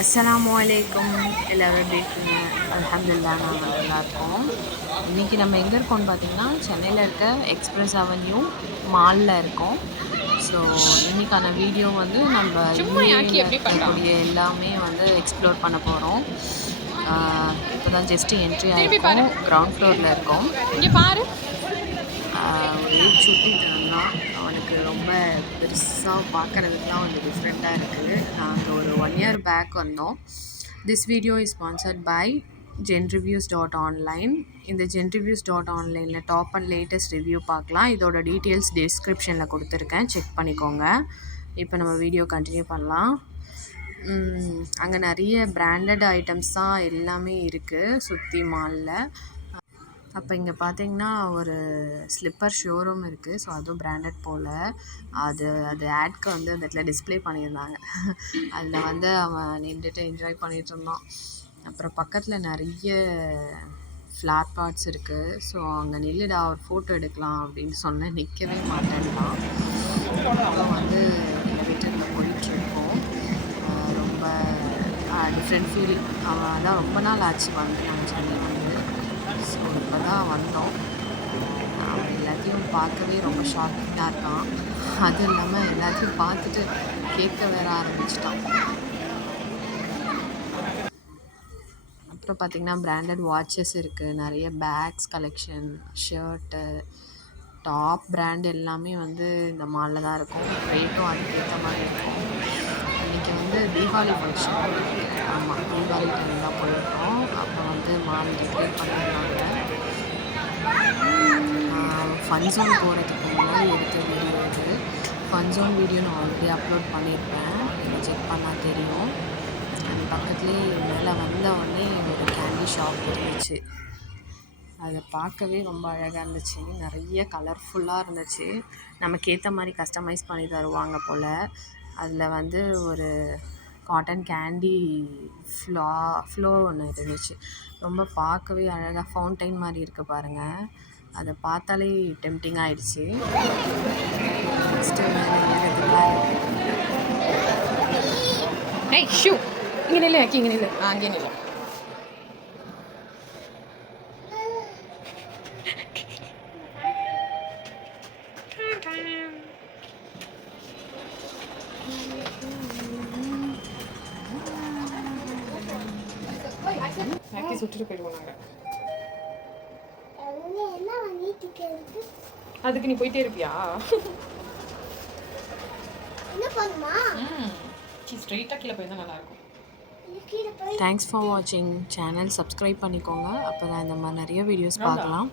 அஸ்ஸலாமு அலைக்கும். எல்லோரும் எப்படி இருக்கீங்க? அல்ஹம்துலில்லாஹ் நாங்கள் நல்லாயிருக்கோம். இன்றைக்கி நம்ம எங்கே இருக்கோம்னு பார்த்தீங்கன்னா, சென்னையில் இருக்க எக்ஸ்பிரஸ் அவென்யூ மாலில் இருக்கோம். ஸோ இன்றைக்கான வீடியோ வந்து நம்ம யூஏயில் இருக்கக்கூடிய எல்லாமே வந்து எக்ஸ்ப்ளோர் பண்ண போகிறோம். இப்போ தான் ஜஸ்ட்டு என்ட்ரி ஆகிருக்கோம். கிரவுண்ட் ஃப்ளோரில் இருக்கோம். இங்கே பாரு. ஒரே சுட்டித்தனம் தான். அவனுக்கு ரொம்ப பெருசாக பார்க்குறதுக்குலாம் வந்து டிஃப்ரெண்ட்டாக இருக்குது. நாங்கள் ஒரு 1 year பேக் வந்தோம். This video is sponsored by genreviews.online. இந்த genreviews.onlineல டாப் அண்ட் லேட்டஸ்ட் ரிவ்யூ பார்க்கலாம். இதோட டீட்டெயில்ஸ் டிஸ்கிரிப்ஷனில் கொடுத்துருக்கேன், செக் பண்ணிக்கோங்க. இப்போ நம்ம வீடியோ கண்டினியூ பண்ணலாம். அங்கே நிறைய பிராண்டட் ஐட்டம்ஸ் தான் எல்லாமே இருக்குது சுற்றி மாலில். அப்போ இங்கே பார்த்தீங்கன்னா ஒரு ஸ்லிப்பர் ஷோரூம் இருக்குது. ஸோ அதுவும் பிராண்டட் போல். அது ஆட்க்கு வந்து அந்த இடத்துல டிஸ்பிளே பண்ணியிருந்தாங்க. அதில் வந்து அவன் நின்றுட்டு என்ஜாய் பண்ணிகிட்டு இருந்தான். அப்புறம் பக்கத்தில் நிறைய ஃப்ளார் பார்ட்ஸ் இருக்குது. ஸோ அங்கே நில்லுடா ஒரு ஃபோட்டோ எடுக்கலாம் அப்படின்னு சொன்னேன். நிற்கவே மாட்டேன்டான். அப்புறம் வந்து எலிவேட்டரில் போயிட்டுருக்கோம். ரொம்ப டிஃப்ரெண்ட் ஃபீல். அவன் அதான் ரொம்ப நாள் ஆச்சு வந்து நாங்கள் சென்னை வந்து. ஸோ இப்போ தான் வந்தோம். அவன் எல்லாத்தையும் பார்க்கவே ரொம்ப ஷாக்கிங்காக இருக்கான். அதுவும் இல்லாமல் எல்லாத்தையும் பார்த்துட்டு கேட்க வேற ஆரம்பிச்சிட்டான். அப்புறம் பார்த்திங்கன்னா பிராண்டட் வாட்சஸ் இருக்குது, நிறைய bags collection, shirt, top brand எல்லாமே வந்து இந்த மாலில் தான் இருக்கும். ரேட்டும் அதுக்கேற்ற மாதிரி இருக்கும். இன்றைக்கி வந்து தீபாவளி ஃபங்க்ஷன். ஆமாம், தீபாவளி டைம் தான் போயிருக்கோம். அப்போ வந்து மால் டெக்கரேட் பண்ணியிருந்தாங்க. ஃபன் ஜோன் போகிறதுக்கு முன்னாடி எடுத்த வீடியோ இது. ஃபன் ஜோன் வீடியோ நான் ஆல்ரெடி அப்லோட் பண்ணியிருப்பேன், நீங்கள் செக் பண்ணால் தெரியும். அது பக்கத்துலேயே மேலே வந்த உடனே ஒரு கேண்டி ஷாப் இருந்துச்சு. அதை பார்க்கவே ரொம்ப அழகாக இருந்துச்சு. நிறைய கலர்ஃபுல்லாக இருந்துச்சு. நமக்கு ஏற்ற மாதிரி கஸ்டமைஸ் பண்ணி தருவாங்க போல். அதில் வந்து ஒரு காட்டன் கேண்டி ஃப்ளோ ஒன்று இருந்துச்சு. ரொம்ப பார்க்கவே அழகாக ஃபவுண்டைன் மாதிரி இருக்குது பாருங்கள். அதை பார்த்தாலே டெம்டிங் ஆகிடுச்சு. நெக்ஸ்ட்டு ஏறதுலாம் ஷூ இங்கே நில்லு, இங்கே நில்லு, அங்கே நில்லு. சுற்றிட்டு போயிடுவோம் நாங்கள். அதுக்கு நீ போயிட்டே இருப்பியா? ஸ்ட்ரெயிட்டாக கீழே போயிருந்தா நல்லாயிருக்கும். தேங்க்ஸ் ஃபார் வாட்சிங். சேனல் சப்ஸ்கிரைப் பண்ணிக்கோங்க. அப்போ தான் இந்த மாதிரி நிறைய வீடியோஸ் பார்க்கலாம்.